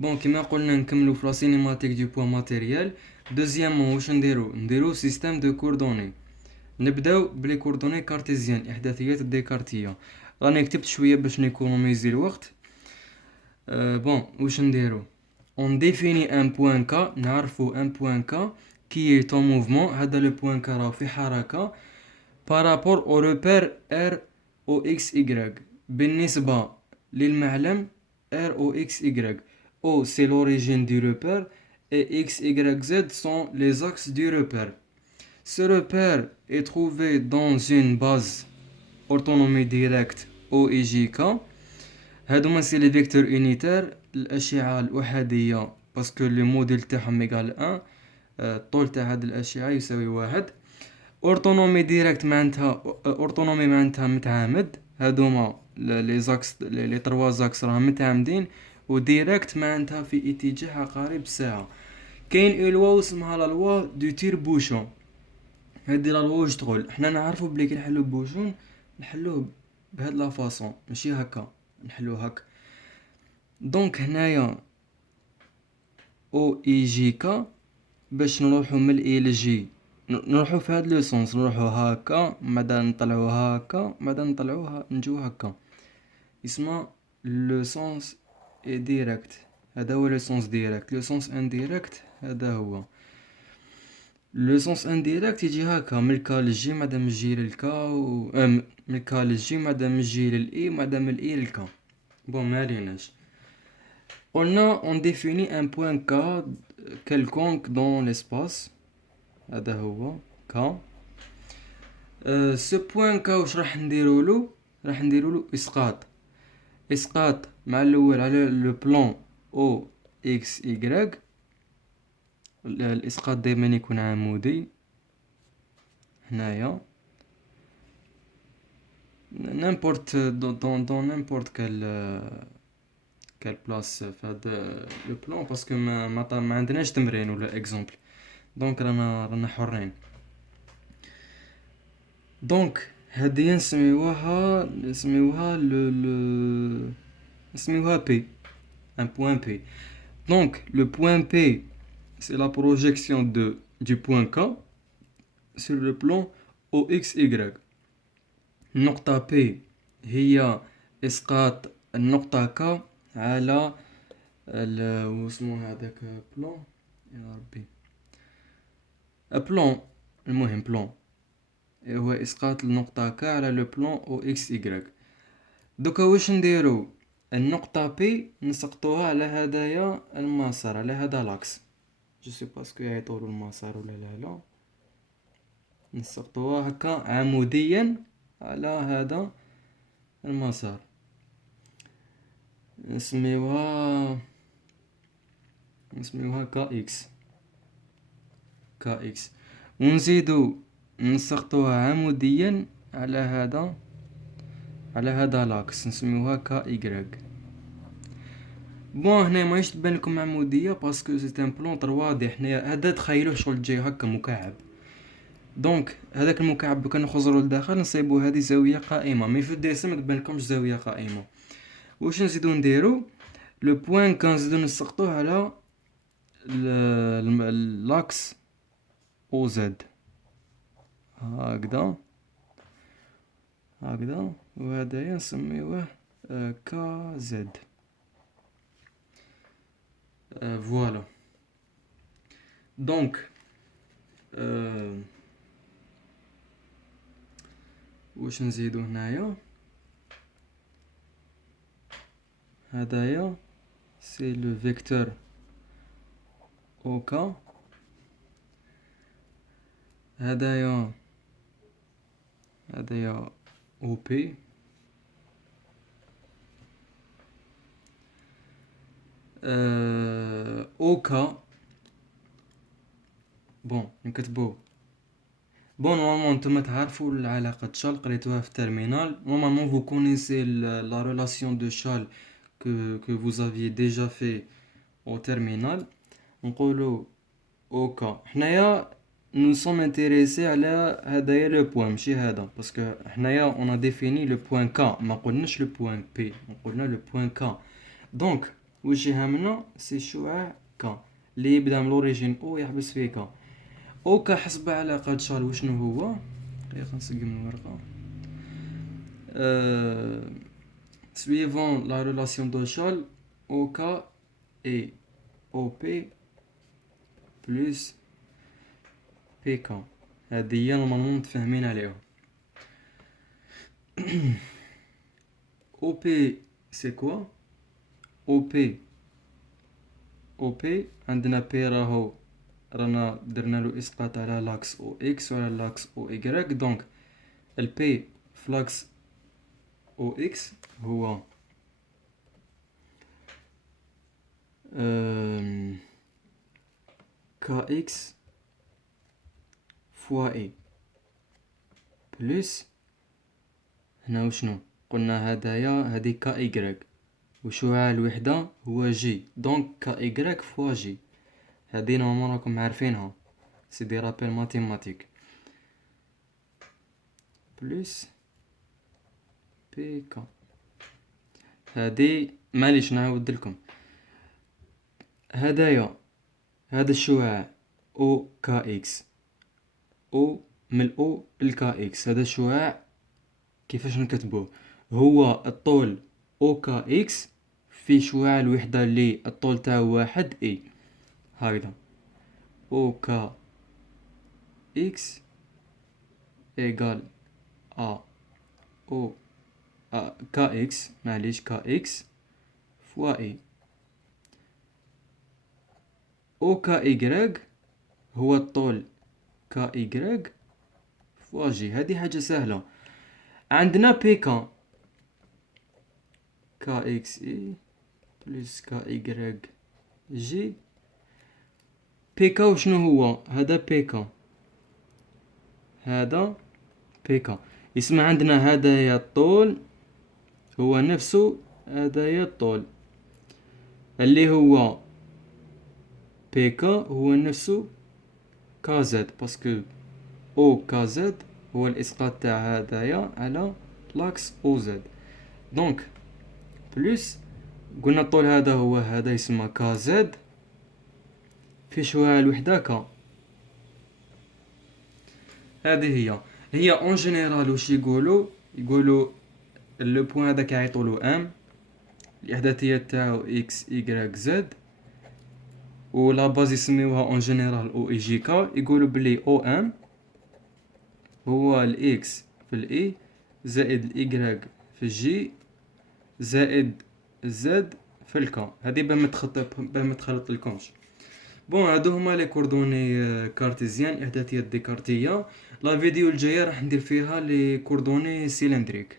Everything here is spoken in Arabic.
Bon, كما قلنا نكملو في لا سينيماتيك دو بوان ماتيريال. دوزيامون واش نديرو سيستيم دو كوردوني. نبداو بلي كوردوني كارتيزيان، احداثيات الديكارتيه. راني كتبت شويه باش نيكونوميزي الوقت. بون واش نديرو، on définit un point K، نعرفو un point K qui est en mouvement. هذا le point K راهو في حركه par rapport au repère R au XY، بالنسبة للمعلم R au XY. O c'est l'origine du repère et X, Y, Z sont les axes du repère. Ce repère est trouvé dans une base orthonomie directe O et JK. هادوما سي لي فيكتور unitaires، الأشعة الأحادية باسكو لو موديل تاعهم ايكال 1. الطول تاع هاد الأشعة يساوي 1. اورتونومي ديريكت معناتها اورتونومي معناتها متعامد، هادوما لي زاكس لي تروا زاكس راهم متعامدين، وديريكت معناتها في اتجاه عقارب الساعه. كاين اون لوا اسمها لا لوا دو تير بوشون. هادي لا لوا واش تقول، حنا نعرفو بلي كي نحلو بوشون نحلوه بهاد لا فاصون، ماشي هكا نحلوه هكا. دونك هنايا او اي جي كا، باش نروحو من الاي لجي نروحو في هاد لو سونس، نروحو هكا بعدا نطلعو هكا بعدا نطلعو نجيو هكا، يسمى لو سونس اي ديريكت. هذا هو لو سونس ديريكت. لو سونس انديريكت هذا هو لو سونس انديريكت، يجي هكا من الكا للجي بعدا من الجي للكا من الكا للجي بعدا من الجي للاي بعدا من الاي للكا. بون ماليناش، قلنا on définit un point K quelconque dans l'espace. هذا هو K. ce point K واش راح نديرولو، راح نديرولو اسقاط. اسقاط مع الاول على لو بلان او اكس ايغريك. الاسقاط دائما يكون عمودي هنايا، n'importe dans n'importe quelle بلاص في هذا لو بلان، باسكو ما عندناش تمرين ولا اكزامبل، دونك رانا حرين. دونك هادي نسميوها نسميوها بي، un point P. Donc le point P c'est la projection du point K sur le plan OXY. النقطة P هي إسقاط النقطة K على واسمو هذاك بلان، يا ربي بلان، المهم بلان هو إسقاط النقطة K على لو بلان OXY. دوكا واش نديرو، النقطة بي نسقطوها على هدايا المسار، على هذا لاكس. جو سي باسكو يعيطولو المسار ولا لا، نسقطوها هكا عموديا على هذا المسار، نسميوها كا اكس. ونزيدو نسقطوها عموديا على هذا لاكس، نسميوها كا ايغريك. بون هنا ماهيش تبان لكم عموديه باسكو سيت ان بلون 3 دي. حنايا هذا تخيلوه شغل جاي هكا مكعب، دونك هذاك المكعب دوكا نخزرو لداخل نصيبو هذه زاويه قائمه، مي في الديسم ما تبان لكمش زاويه قائمه. واش نزيدو نديرو، لو بوين كنزيدو نسقطوه على لاكس او زد هكذا وهدايا نسميوه كا زد. فوالا. دونك واش نزيدو هنايا، هدايا سي لو فيكتور او كا، هدايا او بي، او كا. بون نكتبو، بون نورمالمون نتوما تعرفوا العلاقة شال، قريتوها في الترمينال. نورمالمون vous connaissez la relation de Chal que vous aviez déjà fait au terminal. نقولو او كا. حنايا nous sommes intéressés على هدايا لو بوين ماشي هذا، باسكو حنايا on a défini le point K، ما قلناش le point P، قلنا le point K. دونك وجهها منا سي الشعاع كا اللي يبدا من لوريجين او يحبس فيه كا. او كا حسب علاقة شال وشنو هو. دقيقة نسقم الورقة. suivant la relation de Charles OK et OP plus PK. هذه هي نورمالمون متفاهمين عليها. OP c'est quoi؟ OP عندنا P رانا درنا له اسقاط على لاكس او اكس وعلى لاكس او y. دونك البي فلاكس او اكس هو كا اكس فوا اي بلس هنا وشنو قلنا هدايا هادي كا ايكغيك وشعاع الوحدة هو جي. دونك كا ايكغيك فوا جي. هادي نورمال راكم عارفينها سي دي رابيل ماتيماتيك بلس بي كا. هادي معليش نعاود لكم هدايا هذا الشعاع او كا اكس او من الاو الكا اكس. هذا الشعاع كيفاش نكتبوه هو الطول او كا اكس في شعاع الوحدة اللي الطول تاعو واحد اي. هكذا او كا اكس ايغال ا او كا اكس معليش كا اكس فوا اي. او كا ايغريك هو الطول كا ايغريك فوا جي. هذه حاجة سهلة. عندنا بي كا اكس اي بلس كا ايغريك جي. بي كا وشنو هو هذا بي كا هذا بي كا يسمى عندنا هذا الطول هو نفسه هذا الطول اللي هو بي كا هو نفسه كا زد باسكو او كا زد هو الاسقاط تاع هدايا على لاكس او زد. دونك بلس قلنا الطول هذا هو هذا يسمى كا زد في شعاع الوحدة كا. هذه هي اون جينيرال واش يقولوا لو بوين هذاك يعيطولو ام الاحداثية تاعو اكس ايغريك زد و لا باز يسميوها اون جينيرال او اي جي كا. يقولوا بلي او ام هو الاكس في الاي زائد الايغريك في الجي زائد الزد في الكا. هذه باه ما تخلط لكمش. بون هادو هما لي كوردوني كارتيزيان احداثيات ديكارتية. لا فيديو الجايه راح ندير فيها لي كوردوني سيلندريك.